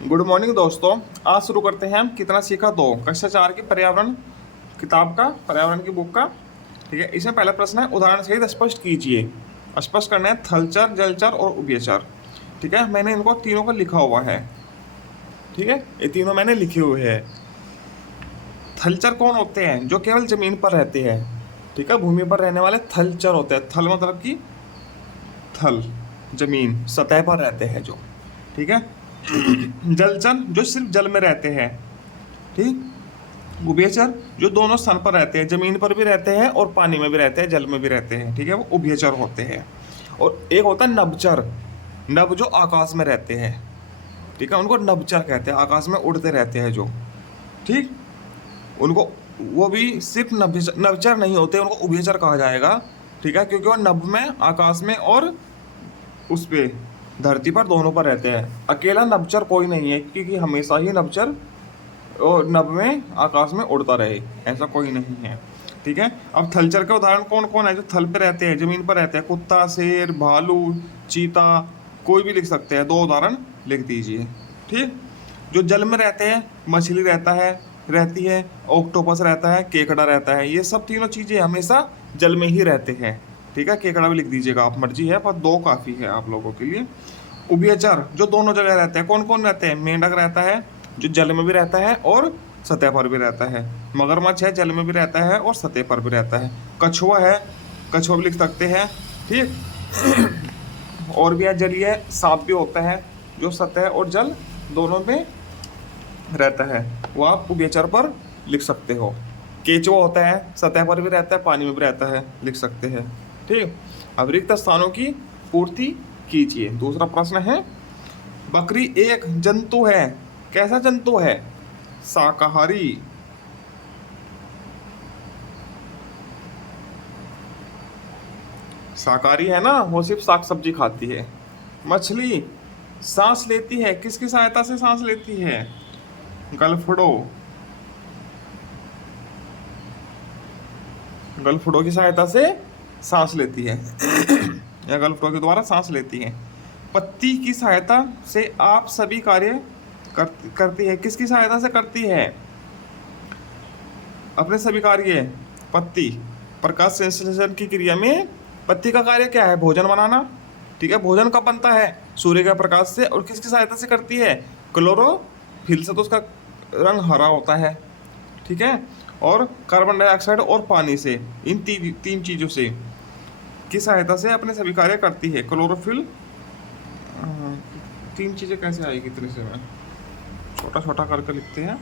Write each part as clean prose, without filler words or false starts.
Good morning दोस्तों। आज शुरू करते हैं हम कितना सीखा दो कक्षा 4 की पर्यावरण किताब का, पर्यावरण की बुक का। ठीक है, इसमें पहला प्रश्न है उदाहरण सहित स्पष्ट कीजिए। स्पष्ट करना है थलचर, जलचर और उभयचर। ठीक है, मैंने इनको तीनों को लिखा हुआ है। ठीक है, ये तीनों मैंने लिखे हुए हैं। थलचर कौन होते हैं? जो केवल जमीन पर रहते हैं। ठीक है, भूमि पर रहने वाले थलचर होते हैं। थल मतलब कि थल, जमीन, सतह पर रहते हैं जो। ठीक है, जलचर जो सिर्फ जल में रहते हैं। ठीक, उभयचर जो दोनों स्थान पर रहते हैं, जमीन पर भी रहते हैं और पानी में भी रहते हैं, जल में भी रहते हैं। ठीक है, वो उभयचर होते हैं। और एक होता है नभचर। नभ जो आकाश में रहते हैं। ठीक है, उनको नभचर कहते हैं, आकाश में उड़ते रहते हैं जो। ठीक, उनको वो भी सिर्फ नभचर नहीं होते, उनको उभयचर कहा जाएगा। ठीक है, क्योंकि वो नभ में, आकाश में और उस पे धरती पर, दोनों पर रहते हैं। अकेला नभचर कोई नहीं है, क्योंकि हमेशा ही नभचर और नभ में, आकाश में उड़ता रहे, ऐसा कोई नहीं है। ठीक है, अब थलचर के उदाहरण कौन कौन है? जो थल पे रहते हैं, जमीन पर रहते हैं। कुत्ता, शेर, भालू, चीता, कोई भी लिख सकते हैं। दो उदाहरण लिख दीजिए। ठीक, जो जल में रहते हैं, मछली रहती है, ऑक्टोपस रहता है, केकड़ा रहता है। ये सब तीनों चीजें हमेशा जल में ही रहते हैं। ठीक है, केकड़ा भी लिख दीजिएगा, आप मर्जी है, पर दो काफी है आप लोगों के लिए। उभयचर जो दोनों जगह रहते हैं, कौन कौन रहते हैं? मेंढक रहता है जो जल में भी रहता है और सतह पर भी रहता है। मगरमच्छ है, जल में भी रहता है और सतह पर भी रहता है। कछुआ है, कछुआ भी लिख सकते हैं। ठीक, और भी है, जलीय सांप भी होता है जो सतह और जल दोनों में रहता है, वो आप उभयचर पर लिख सकते हो। केचुआ होता है, सतह पर भी रहता है, पानी में भी रहता है, लिख सकते हैं। ठीक, अब रिक्त स्थानों की पूर्ति कीजिए। दूसरा प्रश्न है, बकरी एक जंतु है। कैसा जंतु है? शाकाहारी। शाकाहारी है ना, वो सिर्फ साग सब्जी खाती है। मछली सांस लेती है, किसकी सहायता से सांस लेती है? गलफड़ो, गलफड़ों की सहायता से सांस लेती है या गलफड़ों के द्वारा सांस लेती है। पत्ती की सहायता से आप सभी कार्य करती है, किसकी सहायता से करती है? अपने सभी कार्य। पत्ती प्रकाश संश्लेषण की क्रिया में पत्ती का कार्य क्या है? भोजन बनाना। ठीक है, भोजन कब बनता है? सूर्य के प्रकाश से। और किसकी सहायता से करती है? क्लोरोफिल से, तो उसका रंग हरा होता है। ठीक है, और कार्बन डाइऑक्साइड और पानी से, इन तीन चीजों से की सहायता से अपने सभी कार्य करती है। क्लोरोफिल, तीन चीजें कैसे आएगी इतने से? में छोटा छोटा करके लिखते हैं।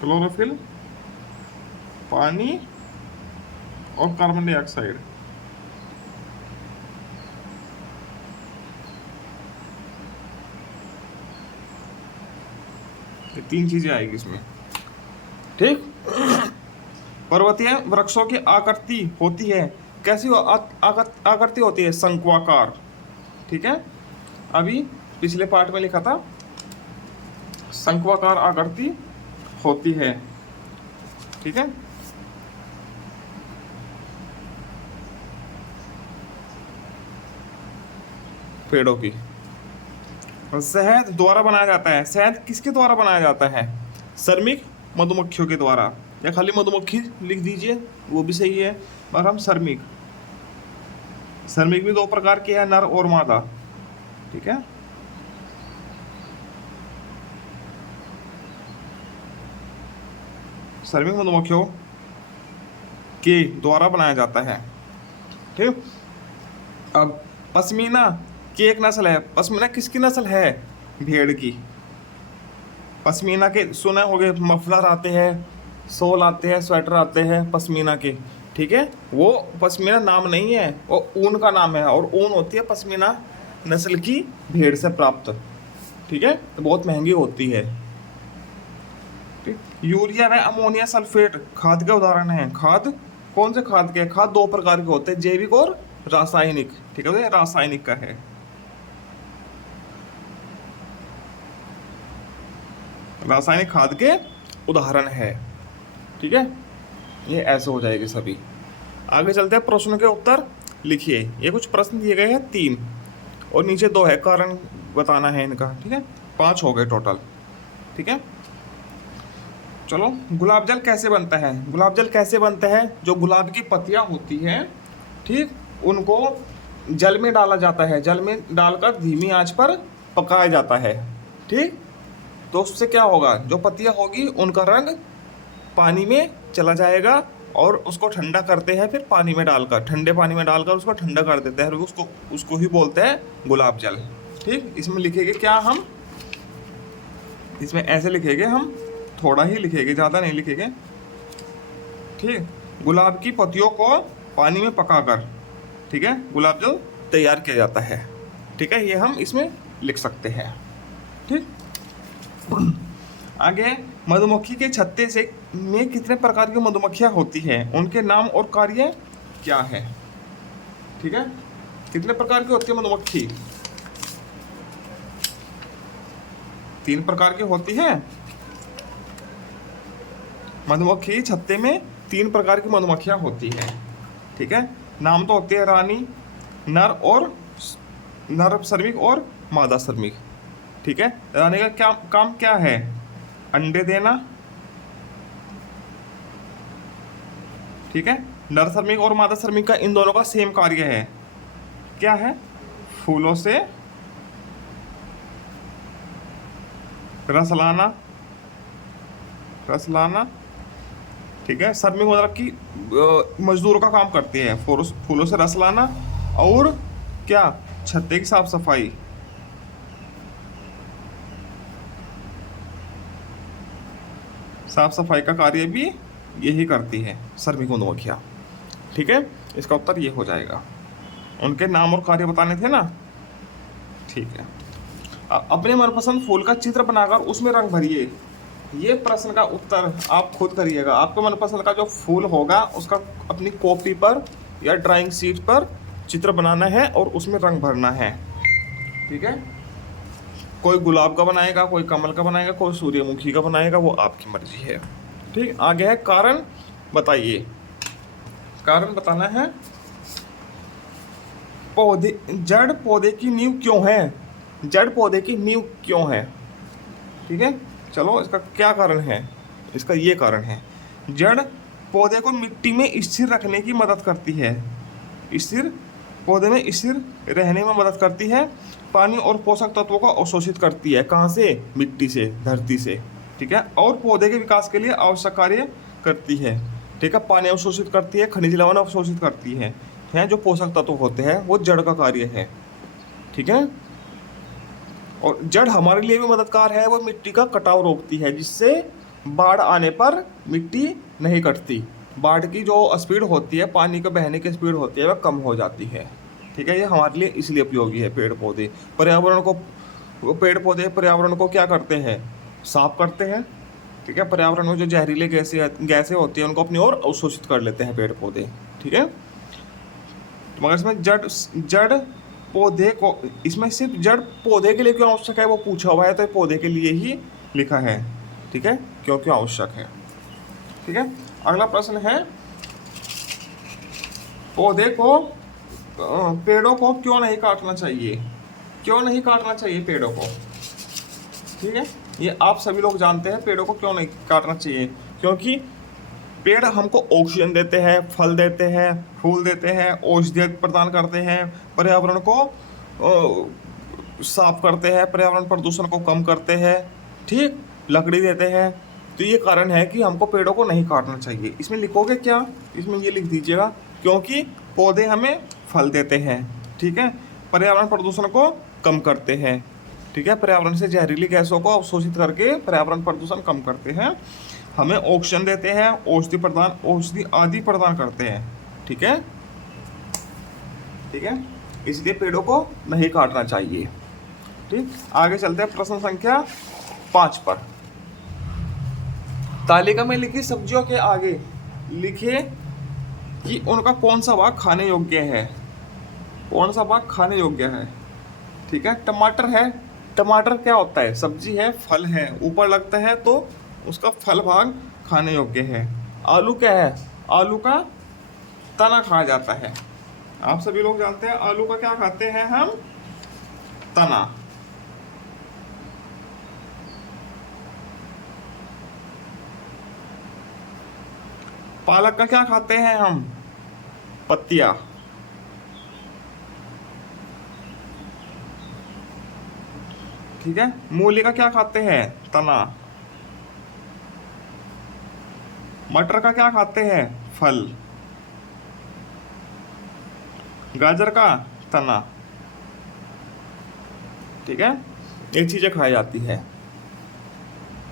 क्लोरोफिल, पानी और कार्बन डाइऑक्साइड। ये तीन चीजें आएगी इसमें। ठीक, पर्वतीय वृक्षों की आकृति होती है, कैसी आकृति होती है? शंक्वाकार। ठीक है, अभी पिछले पार्ट में लिखा था, शंक्वाकार आकृति होती है। ठीक है, पेड़ों की। और शहद द्वारा बनाया जाता है। शहद किसके द्वारा बनाया जाता है? श्रमिक मधुमक्खियों के द्वारा, या खाली मधुमक्खी लिख दीजिए, वो भी सही है। पर हम श्रमिक, श्रमिक भी दो प्रकार के हैं, नर और मादा। ठीक है, श्रमिक मधुमक्खियों के द्वारा बनाया जाता है। ठीक, अब पश्मीना की एक नस्ल है। पश्मीना किसकी नस्ल है? भेड़ की। पश्मीना के सुने होंगे, मफलर आते हैं, शॉल आते हैं, स्वेटर आते हैं पश्मीना के। ठीक है, वो पश्मीना नाम नहीं है, वो ऊन का नाम है, और ऊन होती है पश्मीना नस्ल की भेड़ से प्राप्त। ठीक है, तो बहुत महंगी होती है। ठीक, यूरिया व अमोनिया सल्फेट खाद के उदाहरण हैं। खाद कौन से खाद के? खाद दो प्रकार के होते हैं, जैविक और रासायनिक। ठीक है, तो ये रासायनिक का है। रासायनिक खाद के उदाहरण है। ठीक है, ये ऐसे हो जाएगी सभी। आगे चलते हैं, प्रश्नों के उत्तर लिखिए। ये कुछ प्रश्न दिए गए हैं 3 और नीचे 2 है, कारण बताना है इनका। ठीक है, 5 हो गए टोटल। ठीक है, चलो। गुलाब जल कैसे बनता है? गुलाब जल कैसे बनता है? जो गुलाब की पत्तियां होती हैं, ठीक, उनको जल में डाला जाता है, जल में डालकर धीमी आंच पर पकाया जाता है। ठीक, तो उससे क्या होगा, जो पत्तियां होगी उनका रंग पानी में चला जाएगा और उसको ठंडा करते हैं, फिर पानी में डालकर, ठंडे पानी में डालकर उसको ठंडा कर देते हैं, उसको उसको ही बोलते हैं गुलाब जल। ठीक, इसमें लिखेंगे क्या हम, इसमें ऐसे लिखेंगे हम, थोड़ा ही लिखेंगे, ज़्यादा नहीं लिखेंगे। ठीक, गुलाब की पत्तियों को पानी में पकाकर, ठीक है, गुलाब जल तैयार किया जाता है। ठीक है, ये हम इसमें लिख सकते हैं। ठीक, आगे, मधुमक्खी के छत्ते से में कितने प्रकार की मधुमक्खियां होती हैं, उनके नाम और कार्य क्या है? ठीक है, कितने प्रकार की होती है मधुमक्खी? 3 प्रकार की होती है मधुमक्खी। छत्ते में 3 प्रकार की मधुमक्खियां होती हैं। ठीक है, नाम तो होते हैं रानी, नर श्रमिक और मादा श्रमिक। ठीक है, रानी का क्या काम क्या है? अंडे देना। ठीक है, नर श्रमिक और मादा श्रमिक का इन दोनों का सेम कार्य है, क्या है? फूलों से रस लाना, रस लाना। ठीक है, श्रमिक मतलब कि मजदूरों का काम करती है, फूलों से रस लाना और क्या, छत्ते की साफ सफाई। साफ सफाई का कार्य भी यही करती है श्रमिक मधुमक्खियाँ। ठीक है, इसका उत्तर ये हो जाएगा। उनके नाम और कार्य बताने थे ना। ठीक है, अपने मनपसंद फूल का चित्र बनाकर उसमें रंग भरिए। ये प्रश्न का उत्तर आप खुद करिएगा। आपके मनपसंद का जो फूल होगा उसका अपनी कॉपी पर या ड्राइंग शीट पर चित्र बनाना है और उसमें रंग भरना है। ठीक है, कोई गुलाब का बनाएगा, कोई कमल का बनाएगा, कोई सूर्यमुखी का बनाएगा, वो आपकी मर्जी है। ठीक, आगे है कारण बताइए। कारण बताना है, पौधे, जड़ पौधे की नींव क्यों है? जड़ पौधे की नींव क्यों है? ठीक है, चलो, इसका क्या कारण है? इसका ये कारण है, जड़ पौधे को मिट्टी में स्थिर रखने की मदद करती है, स्थिर, पौधे में स्थिर रहने में मदद करती है, पानी और पोषक तत्वों को अवशोषित करती है। कहाँ से? मिट्टी से, धरती से। ठीक है, और पौधे के विकास के लिए आवश्यक कार्य करती है। ठीक है, पानी अवशोषित करती है, खनिज लवण अवशोषित करती है, जो पोषक तत्व होते हैं वो जड़ का कार्य है। ठीक है, और जड़ हमारे लिए भी मददगार है, वो मिट्टी का कटाव रोकती है, जिससे बाढ़ आने पर मिट्टी नहीं कटती। बाढ़ की जो स्पीड होती है, पानी के बहने की स्पीड होती है, वह कम हो जाती है। ठीक है, ये हमारे लिए इसलिए उपयोगी है। पेड़ पौधे पर्यावरण को, पेड़ पौधे पर्यावरण को क्या करते हैं? साफ करते हैं। ठीक है, पर्यावरण में जो जहरीले गैसें होती हैं उनको अपनी ओर अवशोषित कर लेते हैं पेड़ पौधे। ठीक है, मगर इसमें जड़ पौधे को, इसमें सिर्फ जड़ पौधे के लिए क्यों आवश्यक है वो पूछा हुआ है, तो पौधे के लिए ही लिखा है। ठीक है, क्यों क्यों आवश्यक है। ठीक है, अगला प्रश्न है, पौधे को, पेड़ों को क्यों नहीं काटना चाहिए? क्यों नहीं काटना चाहिए पेड़ों को? ठीक है, ये आप सभी लोग जानते हैं पेड़ों को क्यों नहीं काटना चाहिए। क्योंकि पेड़ हमको ऑक्सीजन देते हैं, फल देते हैं, फूल देते हैं, औषधि प्रदान करते हैं, पर्यावरण को साफ करते हैं, पर्यावरण प्रदूषण को कम करते हैं। ठीक, लकड़ी देते हैं। तो ये कारण है कि हमको पेड़ों को नहीं काटना चाहिए। इसमें लिखोगे क्या? इसमें ये लिख दीजिएगा, क्योंकि पौधे हमें फल देते हैं। ठीक है, पर्यावरण प्रदूषण को कम करते हैं। ठीक है, पर्यावरण से जहरीली गैसों को अवशोषित करके पर्यावरण प्रदूषण कम करते हैं, हमें ऑक्सीजन देते हैं, औषधि आदि प्रदान करते हैं। ठीक है, ठीक है, इसलिए पेड़ों को नहीं काटना चाहिए। ठीक, आगे चलते हैं प्रश्न संख्या 5 पर। तालिका में लिखी सब्जियों के आगे लिखे कि उनका कौन सा भाग खाने योग्य है। कौन सा भाग खाने योग्य है? ठीक है, टमाटर है। टमाटर क्या होता है? सब्जी है, फल है, ऊपर लगता है, तो उसका फल भाग खाने योग्य है। आलू क्या है? आलू का तना खाया जाता है। आप सभी लोग जानते हैं आलू का क्या खाते हैं हम? तना। पालक का क्या खाते हैं हम? पत्तियां। ठीक है। मूली का क्या खाते हैं? तना। मटर का क्या खाते हैं? फल। गाजर का तना। ठीक है, ये चीजें खाई जाती है।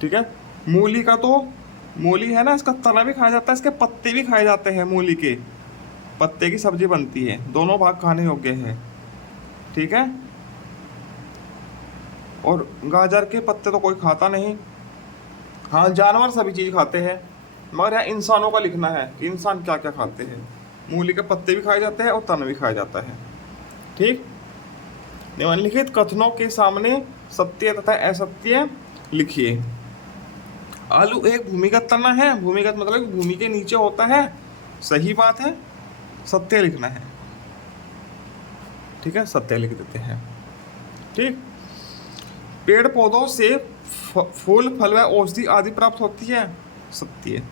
ठीक है। मूली का तो, मूली है ना, इसका तना भी खाया जाता है, इसके पत्ते भी खाए जाते हैं। मूली के पत्ते की सब्जी बनती है, दोनों भाग खाने योग्य है। ठीक है। और गाजर के पत्ते तो कोई खाता नहीं। हाँ, जानवर सभी चीज खाते हैं, मगर यहाँ इंसानों का लिखना है इंसान क्या क्या खाते हैं। मूली के पत्ते भी खाए जाते हैं और तना भी खाया जाता है। ठीक। निम्नलिखित कथनों के सामने सत्य तथा असत्य लिखिए। आलू एक भूमिगत तना है। भूमिगत मतलब भूमि के नीचे होता है, सही बात है। सत्य लिखना है। ठीक है, सत्य लिख देते हैं। ठीक। पेड़ पौधों से फूल फल व औषधि आदि प्राप्त होती है। सत्य।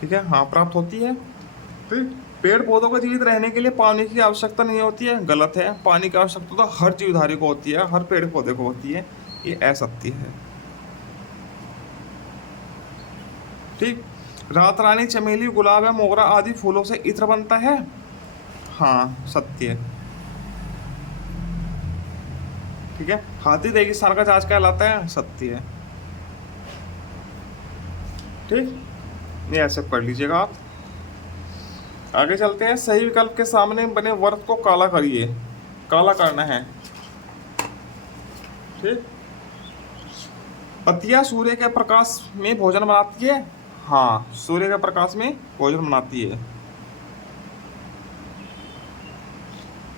ठीक है, हाँ प्राप्त होती है। ठीक। पेड़ पौधों को जीवित रहने के लिए पानी की आवश्यकता नहीं होती है। गलत है, पानी की आवश्यकता तो हर जीवधारी को होती है, हर पेड़ पौधे को होती है। ये असत्य है। ठीक। रात रानी, चमेली, गुलाब या मोगरा आदि फूलों से इत्र बनता है। हाँ, सत्य। ठीक है। हाथी रेगिस्तान का ताज कहलाता है। सत्य है। ठीक, ये ऐसे पढ़ लीजिएगा आप। आगे चलते हैं। सही विकल्प के सामने बने वर्ग को काला करिए। काला करना है। ठीक। पत्तियां सूर्य के प्रकाश में भोजन बनाती है। हाँ, सूर्य के प्रकाश में भोजन बनाती है।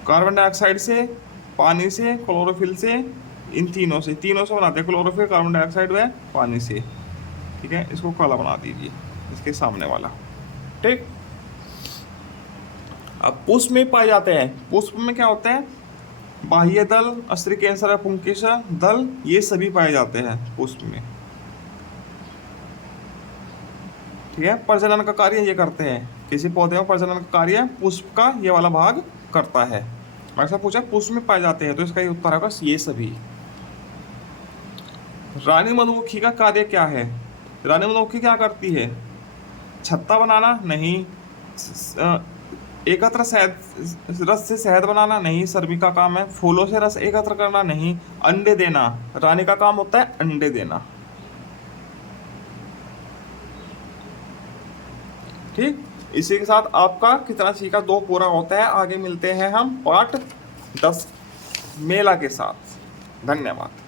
कार्बन डाइऑक्साइड से, पानी से, क्लोरोफिल से, इन तीनों से बनाते हैं। क्लोरोफिल, कार्बन डाइऑक्साइड व पानी से। ठीक है, इसको काला बना दीजिए, इसके सामने वाला। ठीक। अब पुष्प में पाए जाते हैं। पुष्प में क्या होते हैं? बाह्य दल, अस्त्रिकेंसर, पुंकेसर दल, ये सभी पाए जाते हैं पुष्प में। ठीक है। प्रजनन का कार्य ये करते हैं। किसी पौधे में प्रजनन का कार्य पुष्प का ये वाला भाग करता है। ऐसा पूछा पुष्प में पाए जाते हैं, तो इसका ये उत्तर होगा ये सभी। रानी मधुमक्खी का कार्य क्या है? रानी मधुमक्खी क्या करती है? छत्ता बनाना? नहीं। एकत्र शहद, रस से शहद बनाना? नहीं, श्रमिक का काम है। फूलों से रस एकत्र करना? नहीं। अंडे देना, रानी का काम होता है अंडे देना। ठीक। इसी के साथ आपका कितना सीखा 2 पूरा होता है। आगे मिलते हैं हम पार्ट 10 मेला के साथ। धन्यवाद।